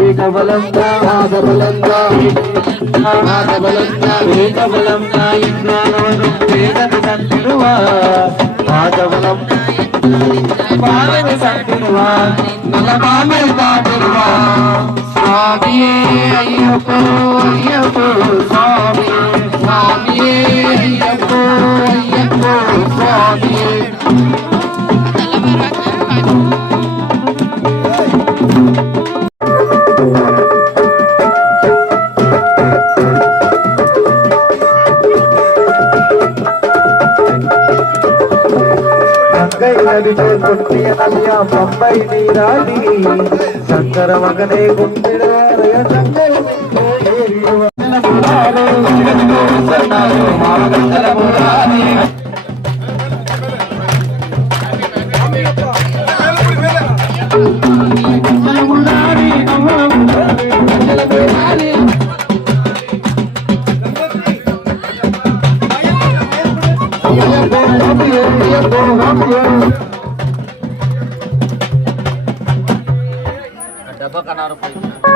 ఏకబలంగా ఆదబలంగా ఆదబలంగా ఏకబలంగా ఇంద్రానవరం వేదన సంతిరువా ఆదబలం పాలని సంతిరువా నలమామిరి దాటిరువా స్వామియే అయ్యప్పో అయ్యప్పో స్వామియే స్వామియే అయ్యప్పో అయ్యప్పో స్వామియే పంపై నీరాడి శంకర మగనే గుండె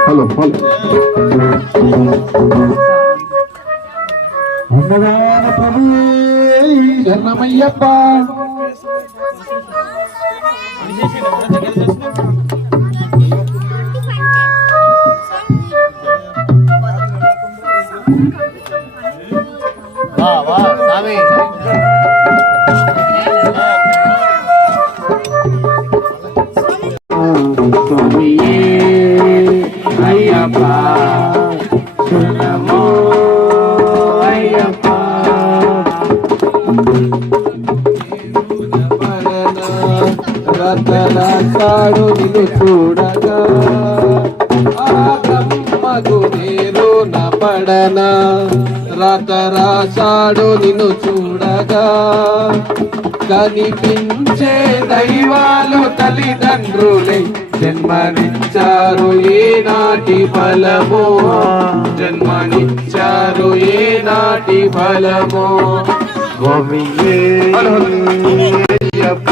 హలో అన్నదాన ప్రభు శరణమయ్యప్ప స్వామి రతరాసాడు నిన్ను చూడగా బ్రహ్మకు నేను నపడనా రతరాసాడు నిన్ను చూడగా కనిపించే దైవాలు తల్లిదండ్రులే జన్మనిచ్చారు ఏనాటి ఫలమో జన్మనిచ్చారు ఏనాటి ఫలమో స్వామియే అయ్యప్ప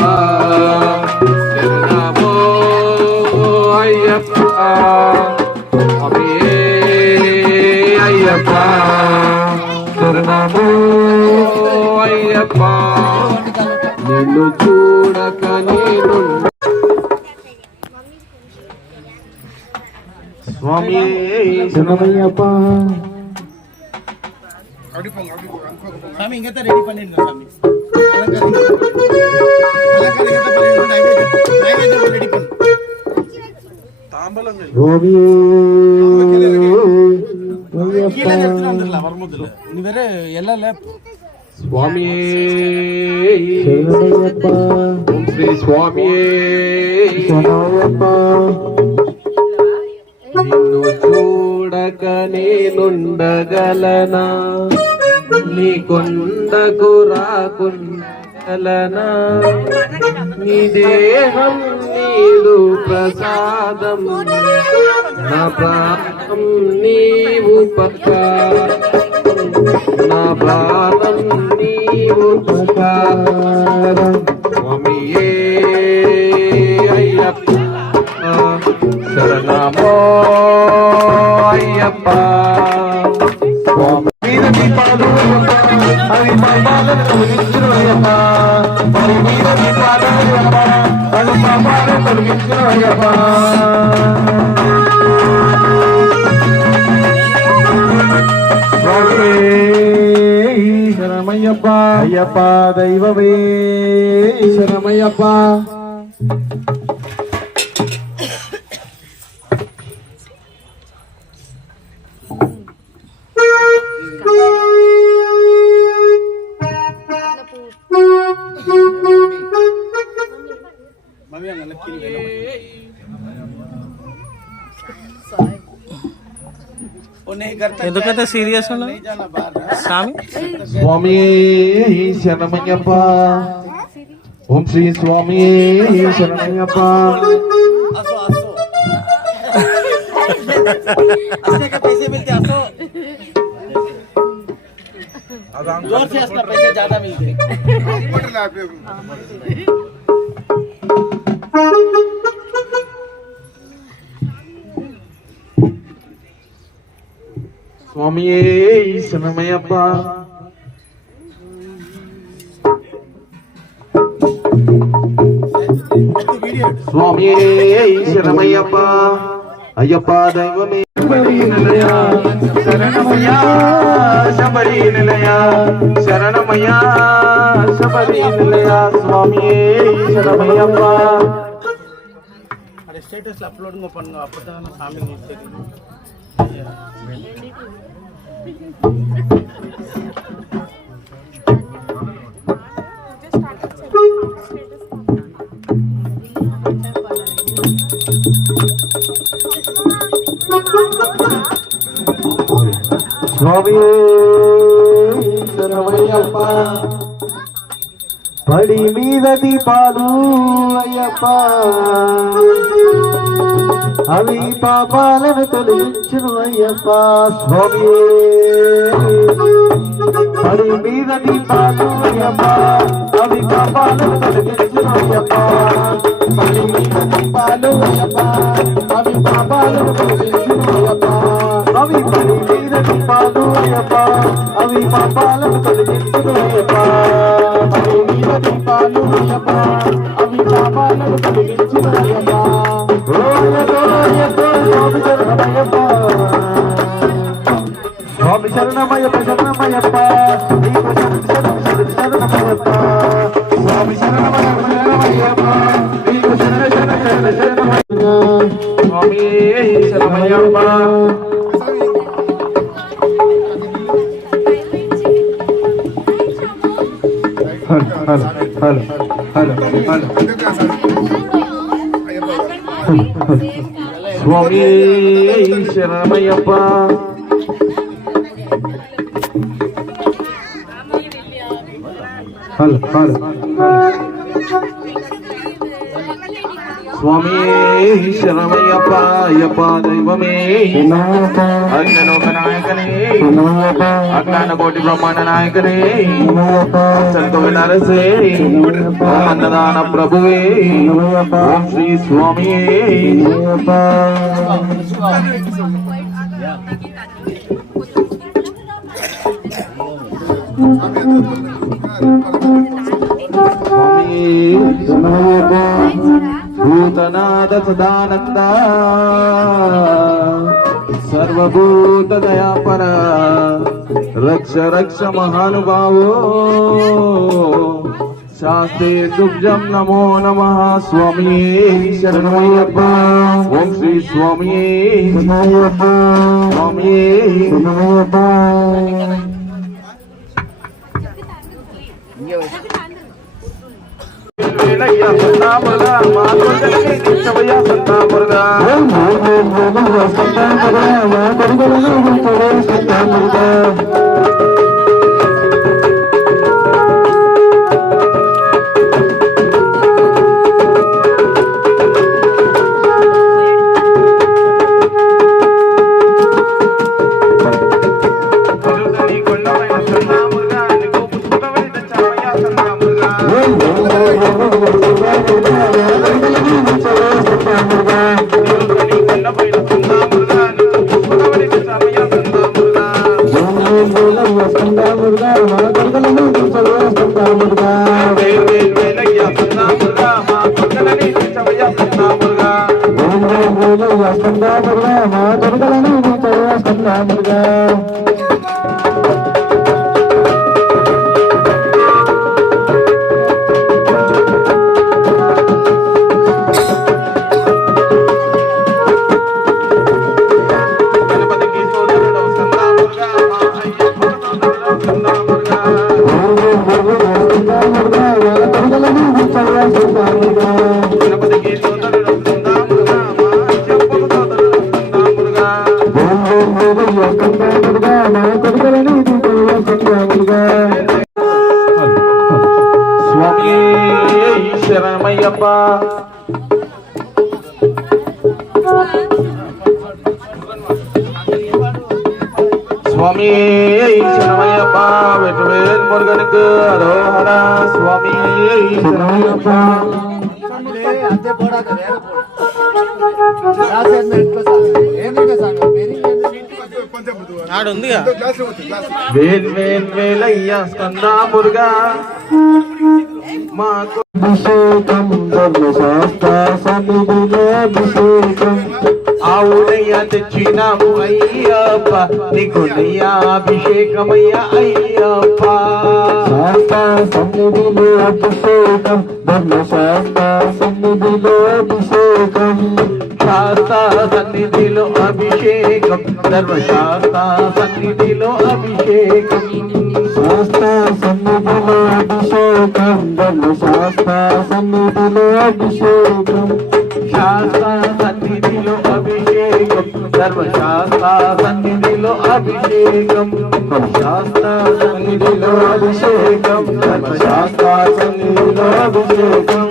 శరణమో అయ్యప్ప స్వామియే అయ్యప్ప శరణమో అయ్యప్ప నిన్ను చూడక నేను స్వామి శరణమయ్యప్ప சாமி இங்க தான் ரெடி பண்ணிருந்தோம் சாமி ரெடி பண்ணு தாம்பலங்கள் வரும்போது நீ வேற எல்லாம் స్వామియే శరణమయ్యప్ప శ్రీ స్వామియే శరణమయ్యప్ప నిన్ను చూడక నేనుండగలనా నీ కొండకు రాకుండగలనా నీ దేహం నీదు ప్రసాదం నా ప్రాణం నీవు ప్రసాదం నా ప్రాణం నీవు ప్రసాదం స్వామియే అయ్యప్ప శరణమో అయ్యప్ప మీద దీపాలు అవి పాపాలను తొలగించును అయ్యప్ప మరి మీద దీపాలు అవి పాపాలను తొలగించును అయ్యప్ప శరణమయ్యప్ప అయ్యప్ప దైవమే శరణమయ్యప్ప ఎందుకంటే సీరియస్ స్వామి స్వామి శరణమయ్యప్ప ఓం శ్రీ స్వామి శరణమయ్యప్ప पैसे मिलते जोर से हंसना, पैसे ज्यादा मिलते। స్వామియే శరణమయ్యప్ప స్వామియే శరణమయ్యప్ప అయ్యప్ప దైవమే శబరి నిలయ శరణమయ్యా శబరి నిలయ శరణమయ్యా శబరి నిలయ స్వామియే శరణమయ్యప్ప అరే స్టేటస్ అప్లోడ్ பண்ணுங்க அப்பதான் சாமி தெரியும் స్వామి శరణమయ్యప్ప పడి మీద దీపాలు అయ్యప్ప అవి పాపాలను తొలగించును అయ్యప్ప స్వామి పడి మీద దీపాలు అయ్యప్ప అవి పాపాలను తొలగించును అయ్యప్ప పడి మీద దీపాలు అయ్యప్ప అవి పాపాలను తొలగించును అయ్యప్ప అవి పడి మీద దీపాలు అయ్యప్ప అవి పాపాలను తొలగించును అయ్యప్ప పడి మీద దీపాలు అయ్యప్ప అవి పాపాలను తొలగించును అయ్యప్ప స్వామి శరణమయ్యప్ప శరణమయ్యప్ప నీకు శరణమయ్యప్ప స్వామి శరణమయ్యప్ప శరణమయ్యప్ప నీకు శరణమయ్యప్ప స్వామి శరణమయ్యప్ప హలో హలో హలో స్వామి శరణమయ్యప్ప హలో హలో స్వామి శరణమయ్యప్ప అయ్యప్ప దైవమే అజ్ఞలోక నాయకనే అజ్ఞాన కోటి బ్రహ్మాండ నాయకనే నరసే అన్నదాన ప్రభువే ఓం శ్రీ స్వామి భూతనాథ సదానంద సర్వభూత దయాపర రక్ష రక్ష మహానుభావో శాస్త్రే తుభ్యం నమో నమః స్వామి శరణమయ్యప్ప ఓం శ్రీ స్వామి స్వామి స్వామి శరణమయ్యప్ప స్వామి శరణమయ్యప్ప వెటువేల్ మురుగనుకు అరోహర స్వామి శరణమయ్యప్ప అంతే పోడాక వేరే పోడా రాసేమెంట్ లో సాంగ్ ఏందిగా సాంగ్ ఆడ ఉందిగా వేల్ వేల్ వేలయ్య స్కంద మురుగా మాకు అభిషేకం ధర్మశాస్త్ర సన్నిధిలో అభిషేకం ఆవునయ్య తెచ్చినాము అయ్యప్ప నీకు నయ్యా అభిషేకమయ్య అయ్యప్ప శాస్త్ర సన్నిధిలో అభిషేకం ధర్మశాస్త్ర సన్నిధిలో అభిషేకం శాస్త్ర సన్నిధిలో అభిషేకం ధర్మశాస్త్ర సన్నిధిలో అభిషేకం శాస్త్ర సన్నిధిలో అభిషేకం ధర్మశాస్త్ర సన్నిధిలో అభిషేకం శాస్త్ర సన్నిధిలో అభిషేకం ధర్మశాస్త్ర సన్నిధిలో అభిషేకం శాస్త్ర సన్నిధిలో అభిషేకం ధర్మశాస్త్ర సన్నిధిలో అభిషేకం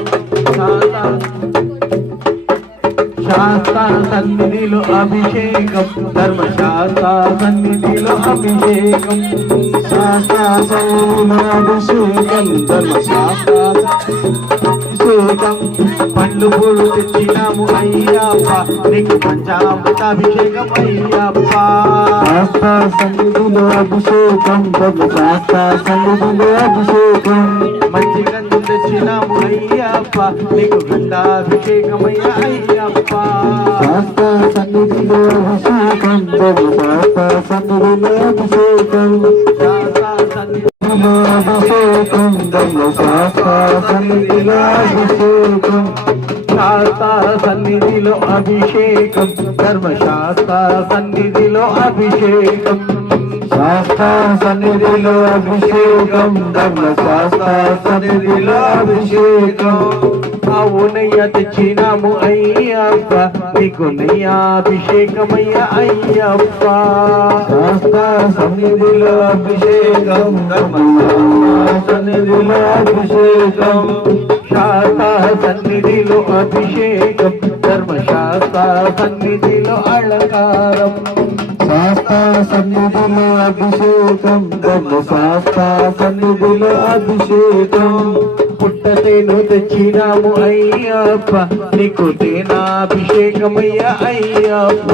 శాస్త్ర సన్నిధిలో అభిషేకం ధర్మశాస్త్ర సన్నిధిలో అభిషేకం శాస్త్ర సన్నిధిలో అభిషేకం ధర్మశాస్త్ర అభిషేకం పండ్లు పూలు తెచ్చినాము అయ్యప్ప నీకు పంచామృతాభిషేకం అయ్యప్ప శాస్త్ర సన్నిధిలో అభిషేకం ధర్మశాస్త్ర సన్నిధిలో అభిషేకం మంచి గంధు తెచ్చినాము అయ్యప్ప నీకు గంధాభిషేకమయ్య అయ్యప్ప శాస్త్ర సన్నిధిలో అభిషేకం ధర్మశాస్త్ర సన్నిధిలో అభిషేకం శాస్త్ర సన్నిధిలో అభిషేకం ధర్మశాస్త్ర సన్నిధిలో అభిషేకం శాస్త్ర సన్నిధిలో అభిషేకం ధర్మశాస్త్ర సన్నిధిలో అభిషేకం శాస్త్ర సన్నిధిలో అభిషేకం ధర్మశాస్త్ర సన్నిధిలో అభిషేకం అవునయ్య తెచ్చినాము అయ్యప్ప నీకు నయ్యాభిషేకమయ్య అయ్యప్ప శాస్త్ర సన్నిధిలో అభిషేకం ధర్మశాస్త్ర సన్నిధిలో అభిషేకం శాస్త్ర సన్నిధిలో అభిషేకం ధర్మశాస్త్ర సన్నిధిలో అలంకారం శాస్త్ర సన్నిధిలో అభిషేకం ధర్మశాస్త్ర సన్నిధిలో అభిషేకం పుట్టతేను తెచ్చినాము అయ్యప్ప నీకు తేనాభిషేకమయ్య అయ్యప్ప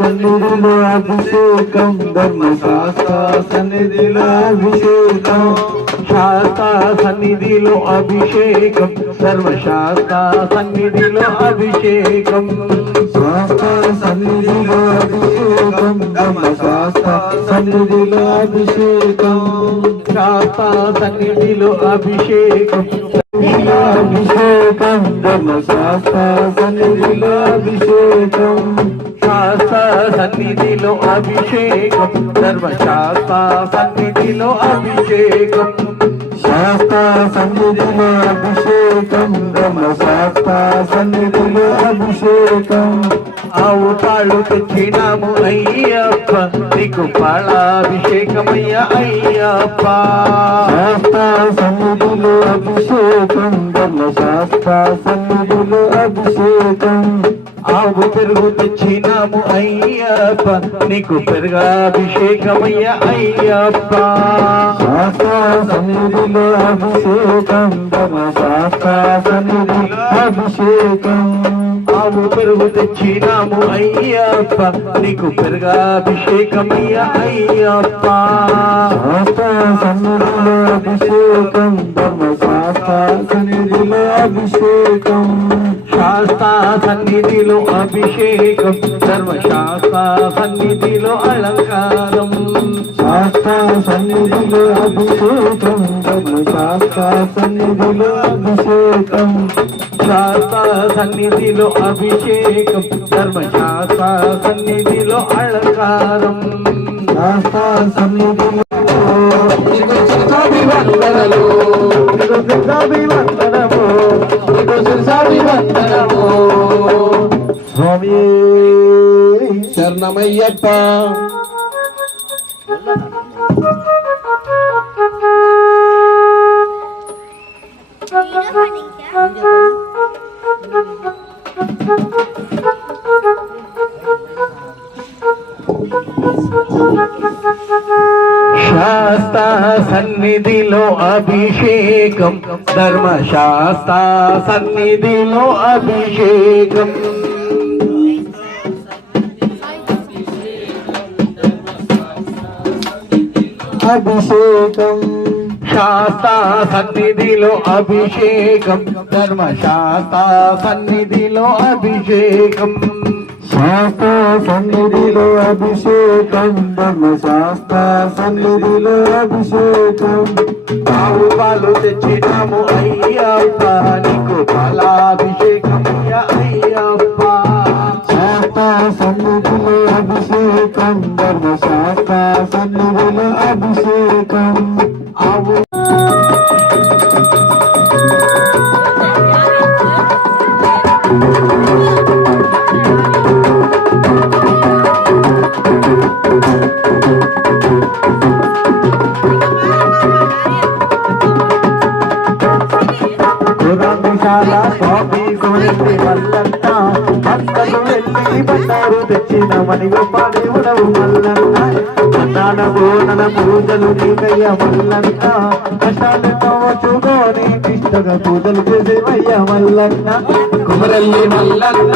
సన్నిధిలో అభిషేకం ధర్మశాస్త్ర సన్నిధిలో అభిషేకం శాస్త్ర సన్నిధిలో అభిషేకం ధర్మశాస్త్ర సన్నిధిలో అభిషేకం శాస్త్ర సన్నిధిలో అభిషేకం ధర్మశాస్త్ర సన్నిధిలో అభిషేకం శాస్త్ర సన్నిధిలో అభిషేకం అభిషేకం ధర్మశాస్త్ర సన్నిధిలో అభిషేకం శాస్త్ర సన్నిధిలో అభిషేకం ధర్మశాస్త్ర సన్నిధిలో అభిషేకం శాస్త్ర సన్నిధిలో అభిషేకం ధర్మశాస్త్ర సన్నిధిలో అభిషేకం ఆవు పాలు తెచ్చినాము అయ్యప్ప నీకు పాలాభిషేకమయ్య అయ్యప్ప శాస్త్ర సన్నిధిలో అభిషేకం ధర్మశాస్త్ర సన్నిధిలో అభిషేకం ఆవు పెరుగు తెచ్చినాము అయ్యప్ప నీకు పెరుగాభిషేకమయ్య అయ్యప్ప శాస్త్ర సన్నిధిలో అభిషేకం ధర్మశాస్త్ర సన్నిధిలో అభిషేకం ఆవు పెరుగు తెచ్చినాము అయ్యప్ప నీకు పెరుగాభిషేకమయ్య అయ్యప్ప శాస్త్ర సన్నిధిలో అభిషేకం ధర్మశాస్త్ర సన్నిధిలో అభిషేకం శాస్త్ర సన్నిధిలో అభిషేకం ధర్మశాస్త్ర సన్నిధిలో అలంకారం శాస్త్ర సన్నిధిలో అభిషేకం ధర్మశాస్త్ర సన్నిధిలో అభిషేకం శాస్త్ర సన్నిధిలో అభిషేకం ధర్మశాస్త్ర సన్నిధిలో అలంకారం శాస్త్ర సన్నిధిలో అభివందనలు అభివందనము స్వామి శరణమయ్యప్ప శాస్త్ర సన్నిధిలో అభిషేకం ధర్మశాస్త్ర సన్నిధిలో అభిషేకం అభిషేకం శాస్తా సన్నిధిలో అభిషేకం ధర్మశాస్త్ర సన్నిధిలో అభిషేకం శాస్త్ర సన్నిధిలో అభిషేకం ధర్మశాస్త్ర సన్నిధిలో అభిషేకం ఆవు పాలు తెచ్చినాము అయ్యప్ప నీకు పాలాభిషేకం అయ్యప్ప శాస్త్ర సన్నిధిలో అభిషేకం ధర్మశాస్త్ర సన్నిధిలో అభిషేకం ఆవు పురాణశాల స్వామి కోరింది మల్లన్న భక్తులు వెళ్ళి బండారు తెచ్చిన మణిగొప్పని ఉడవు మల్లన్న అన్నాన బోనల పూజలు నీకయ్య మల్లన్న కష్టాలతో చూడోని నిష్టగా పూజలు చేసేవయ్య మల్లన్న కుమరల్లి మల్లన్న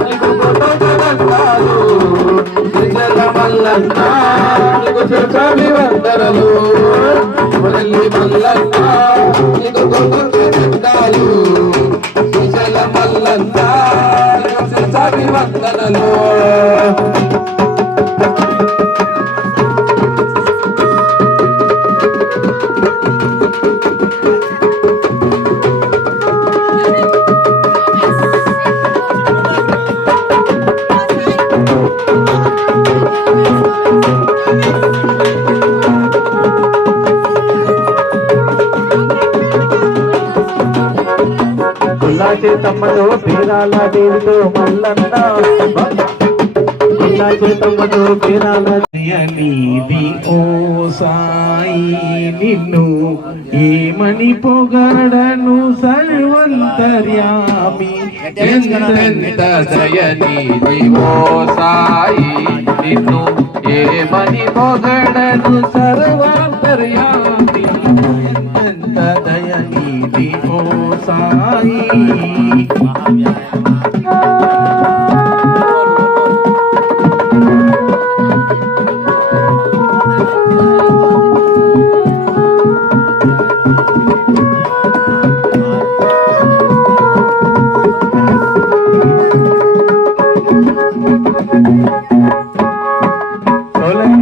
నీకు కృతజ్ఞతలు శ్రీశైల మల్లన్న నీకు శిరసామి వందనలు కుమరల్లి మల్లన్న నీకు కృతజ్ఞతలు శ్రీశైల మల్లన్న నీకు శిరసామి వందనలు చేతమ్మతో పేరాల దేవితో మల్లన్న చేతమ్మతో పేరాల నీది ఓ సాయి నిన్ను ఏమని పొగడను సర్వంతర్యామి ఎంత దయనీది ఓ సాయి నిన్ను ఏమని పొగడను సర్వంతర్యామి ఎంత దయనీది ఓ సాయి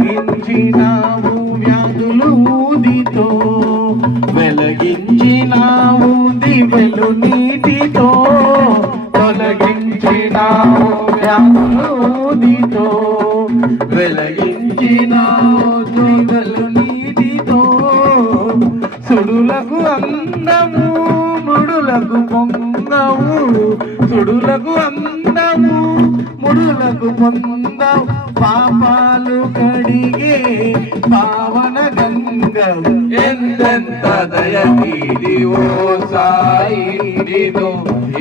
తొలగించినావు వ్యాధులు ఊదితో వెలగించినావు దివెలు నీటితో తొలగించినావు వ్యాధులు ఊదితో వెలగించినావు దివెలు నీటితో సుడులకు అందము ముడులకు పొంగవు సుడులకు అందము ముడులకు పొందవు పాపాలు కడిగే పావన గంగవు ఎంతెంత దయనీది ఓ సాయి నీతో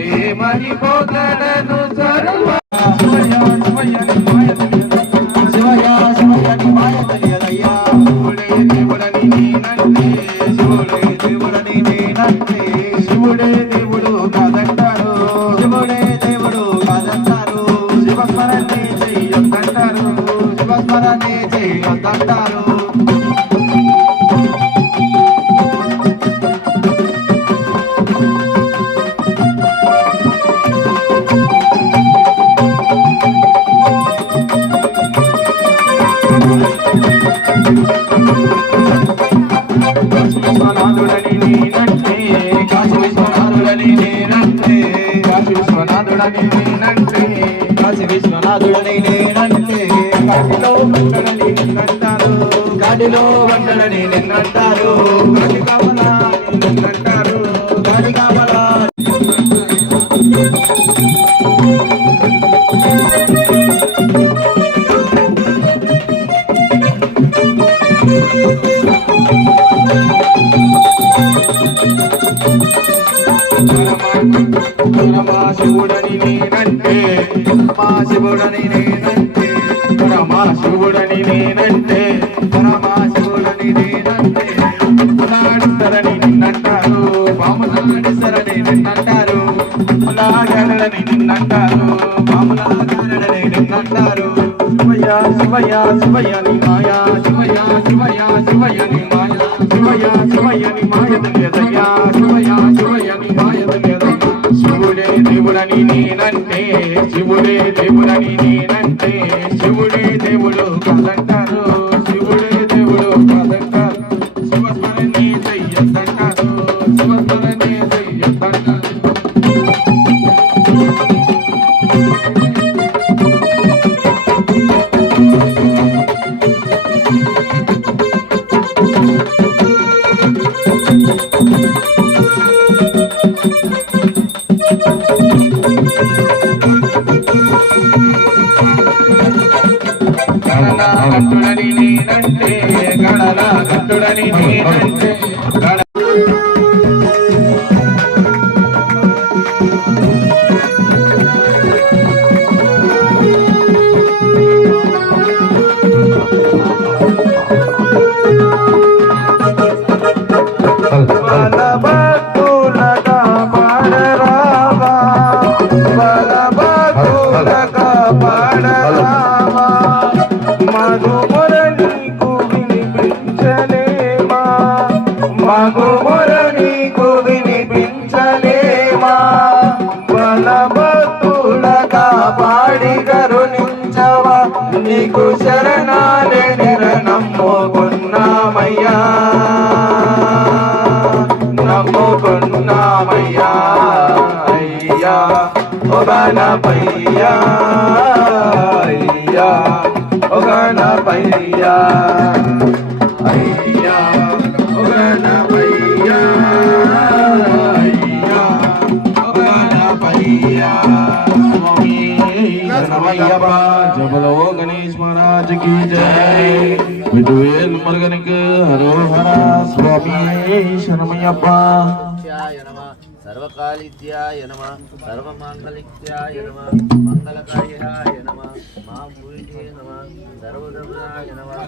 ఏమని పొగడను సర్వ శివయ శివయ శివయ శివయ మాయ తెలియదయ్యా శివుడే దేవుడని నేనంటే శివుడే దేవుడని నేనంటే శివుడే దేవుడు కాదంటారు శివుడే దేవుడు కాదంటారు శివస్మరణే చెయ్యొద్దంటారు శివస్మరణే చెయ్యొద్దంటారు విశ్వనాథుడని నేనంటే కాశీ విశ్వనాథుడని నేనంటే కాశీ విశ్వనాథుడని నేనంటే కాశీ విశ్వనాథుడని నేనంటే కాశీలో వంటలని నిన్నంటారు గాడిలో వంటలని నిన్నంటారు గాడి కావలా నిన్నంటారు గాడి కావలా శివుడని నేనంటే శివుడని నేనంటే శివుడని నేనంటే శివుడని నేనంటే పులాడిసరని నిన్నంటారు పాములాడిసరని నిన్నంటారు పులాగరని నిన్నంటారు పాములాగరని నిన్నంటారు శివయ్య శివయ్య నీ మాయ శివయ్య శివయ్య శివయ్య నీ మాయ శివయ్య శివయ్య నీ మాయ తెలియదయ్యా శివయ్య శివయ్య నీ మాయ తెలియదయ్యా శివుడే దేవుడని నేనంటే శివుడే దేవుడని నేనంటే శివుడే దేవుడు కాదంటారు శివుడే దేవుడు కాదంటారు శివస్మరణి చెయ్యొద్దంటారు శివస్మరణి చెయ్యొద్దంటారు గణనాథుడని నేనంటే గణనాథుడని నేనంటే బలభద్రులగా పాడరావా బలభద్రులగా పాడరావా మధుమర నీకు వినిపించలేమా మధుమర నీకు వినిపించలేమా బలభద్రులగా పాడి కరుణించవా నీకు శరణాలే నమ్ముకున్నామయ్యా నమ్ముకున్నామయ్యా అయ్యా ఓ గణపయ్యా అయ్యా ఓ గణపయ్యా అయ్యా ఓ గణపయ్యా అయ్యా ఓ గణపయ్యా శరణమయ్యప్ప జబలో గణేష్ మహారాజ్ की जय విడువేల్ మురుగనికి హరోహర స్వామి శరణమయ్యప్ప సర్వకాలిత్యాయ నమః సర్వమాంగళిత్యాయ నమః మంగళకాయాయ నమః మామూలికే నమః సర్వధర్మాయ నమః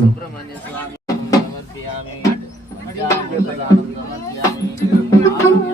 సుబ్రహ్మణ్య స్వామి సమర్పయామి పంచామృతదానం సమర్పయామి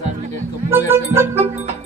సార్ వీటి ఎక్కువ పూలు పెడుతున్నారు.